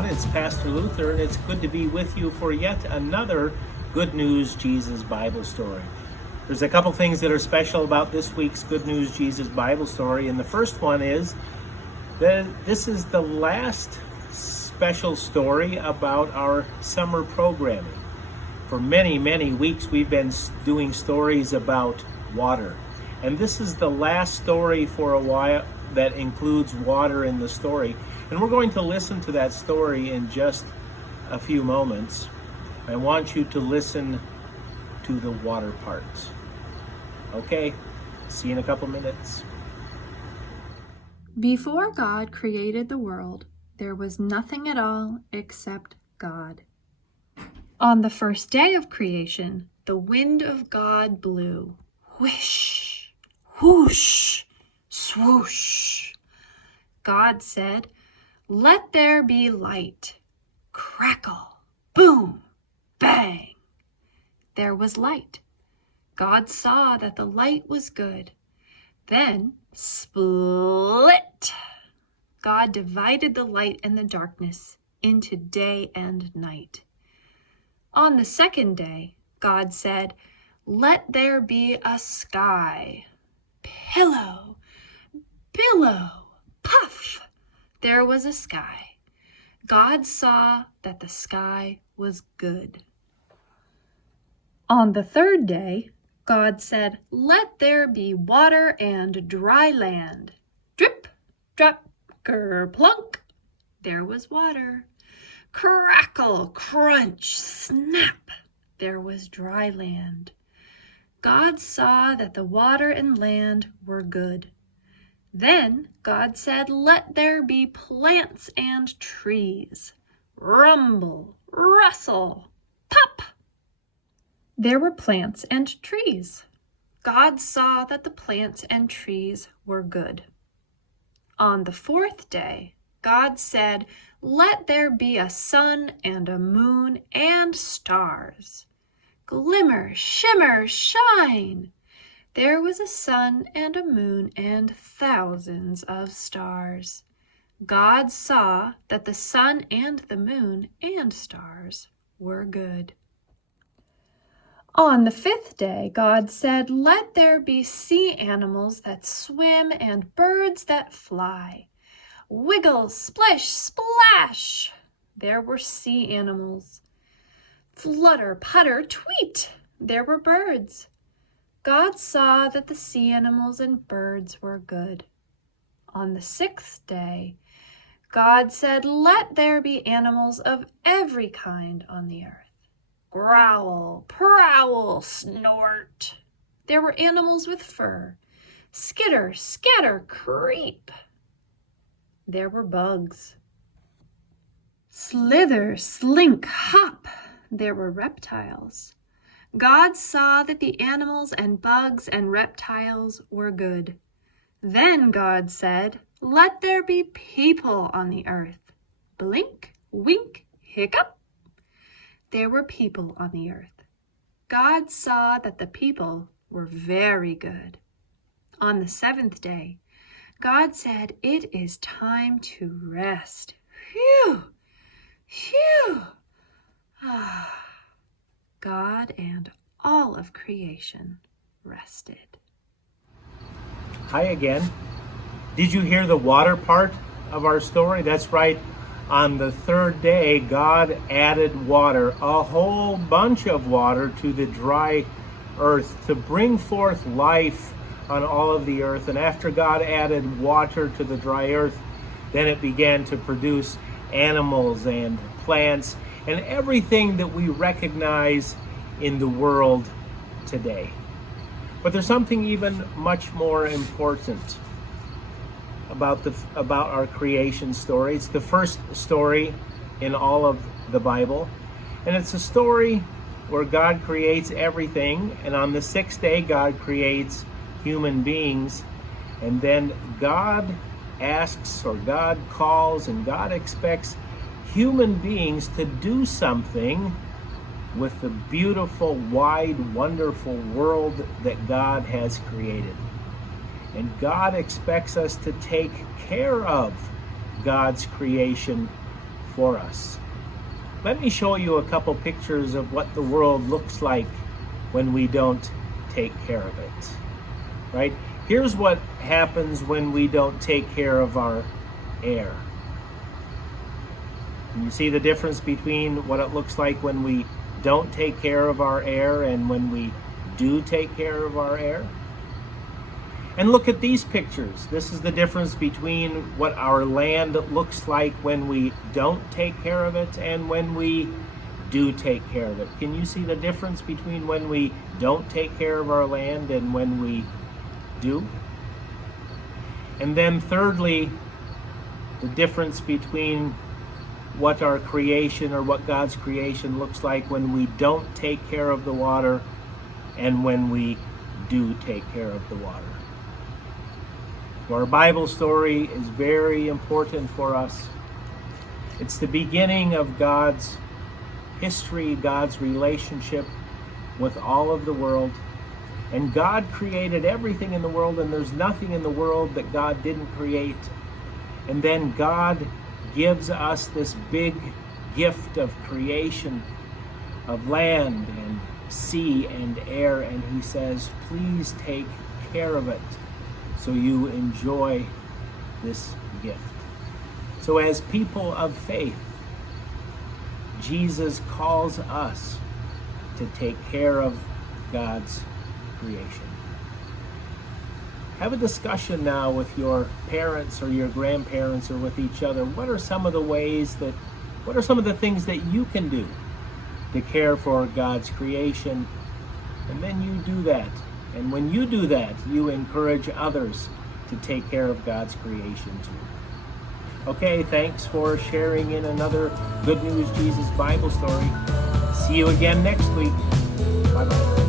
God. It's Pastor Luther, and it's good to be with you for yet another Good News Jesus Bible story. There's a couple things that are special about this week's Good News Jesus Bible story, and the first one is that this is the last special story about our summer programming. For many, many weeks, we've been doing stories about water, and this is the last story for a while that includes water in the story. And we're going to listen to that story in just a few moments. I want you to listen to the water parts. Okay, see you in a couple minutes. Before God created the world, there was nothing at all except God. On the first day of creation, the wind of God blew. Whish, whoosh, swoosh. God said, "Let there be light." Crackle, boom, bang. There was light. God saw that the light was good. Then, split. God divided the light and the darkness into day and night. On the second day, God said, "Let there be a sky." Pillow, billow, puff. There was a sky. God saw that the sky was good. On the third day, God said, "Let there be water and dry land." Drip, drop, kerplunk. There was water. Crackle, crunch, snap. There was dry land. God saw that the water and land were good. Then God said, "Let there be plants and trees." Rumble, rustle, pop. There were plants and trees. God saw that the plants and trees were good. On the fourth day, God said, "Let there be a sun and a moon and stars." Glimmer, shimmer, shine. There was a sun and a moon and thousands of stars. God saw that the sun and the moon and stars were good. On the fifth day, God said, "Let there be sea animals that swim and birds that fly." Wiggle, splish, splash. There were sea animals. Flutter, putter, tweet. There were birds. God saw that the sea animals and birds were good. On the sixth day, God said, "Let there be animals of every kind on the earth. Growl, prowl, snort." There were animals with fur. Skitter, scatter, creep. There were bugs. Slither, slink, hop. There were reptiles. God saw that the animals and bugs and reptiles were good. Then God said, "Let there be people on the earth." Blink, wink, hiccup. There were people on the earth. God saw that the people were very good. On the seventh day, God said, "It is time to rest." Phew, phew. God and all of creation rested. Hi again. Did you hear the water part of our story? That's right. On the third day, God added water, a whole bunch of water, to the dry earth to bring forth life on all of the earth. And after God added water to the dry earth, then it began to produce animals and plants and everything that we recognize in the world today. But there's something even much more important about our creation story. It's the first story in all of the Bible, and it's a story where God creates everything, and on the sixth day God creates human beings, and then God asks, or God calls, and God expects human beings to do something with the beautiful, wide, wonderful world that God has created. And God expects us to take care of God's creation for us. Let me show you a couple pictures of what the world looks like when we don't take care of it. Right? Here's what happens when we don't take care of our air. Can you see the difference between what it looks like when we don't take care of our air and when we do take care of our air? And look at these pictures. This is the difference between what our land looks like when we don't take care of it and when we do take care of it. Can you see the difference between when we don't take care of our land and when we do? And then thirdly, the difference between what our creation or what God's creation looks like when we don't take care of the water and when we do take care of the water. So our Bible story is very important for us. It's the beginning of God's history, God's relationship with all of the world. And God created everything in the world, and there's nothing in the world that God didn't create. And then God gives us this big gift of creation, of land and sea and air, and he says, please take care of it so you enjoy this gift. So as people of faith, Jesus calls us to take care of God's creation. Have a discussion now with your parents or your grandparents or with each other. What are some of the things that you can do to care for God's creation? And then you do that. And when you do that, you encourage others to take care of God's creation too. Okay, thanks for sharing in another Good News Jesus Bible story. See you again next week. Bye-bye.